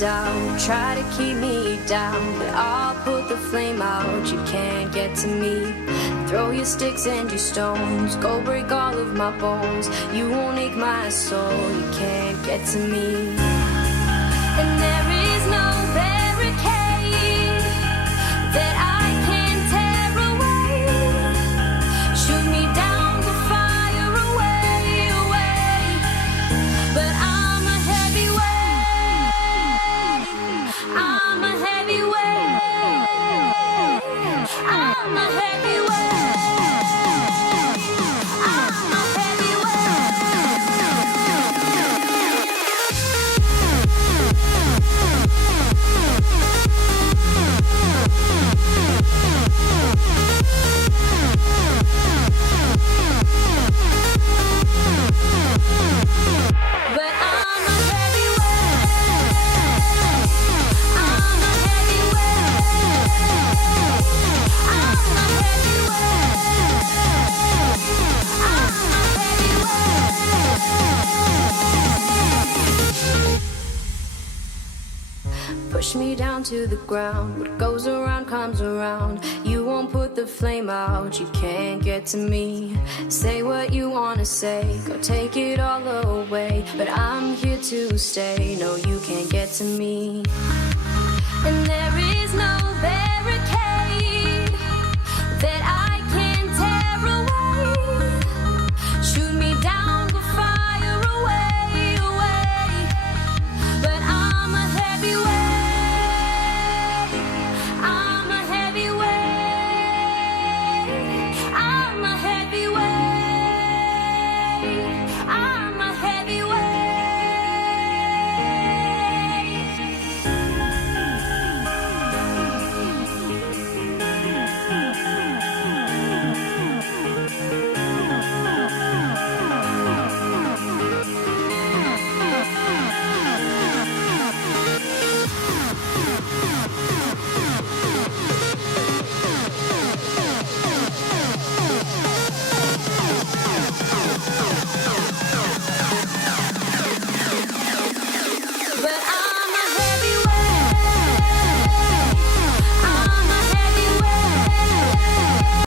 down, try to keep me down, but I'll put the flame out. You can't get to me. Throw your sticks and your stones, go break all of my bones. You won't ache my soul, you can't get to me. And there is no barricade that I can tear away. Shoot me down to fire away, away. But I'm a heavyweight. I'm a heavyweight. I'm a heavyweight. I'm a push me down to the ground. What goes around comes around. You won't put the flame out, you can't get to me. Say what you wanna say, go take it all away, but I'm here to stay. No, you can't get to me. And there is no barricade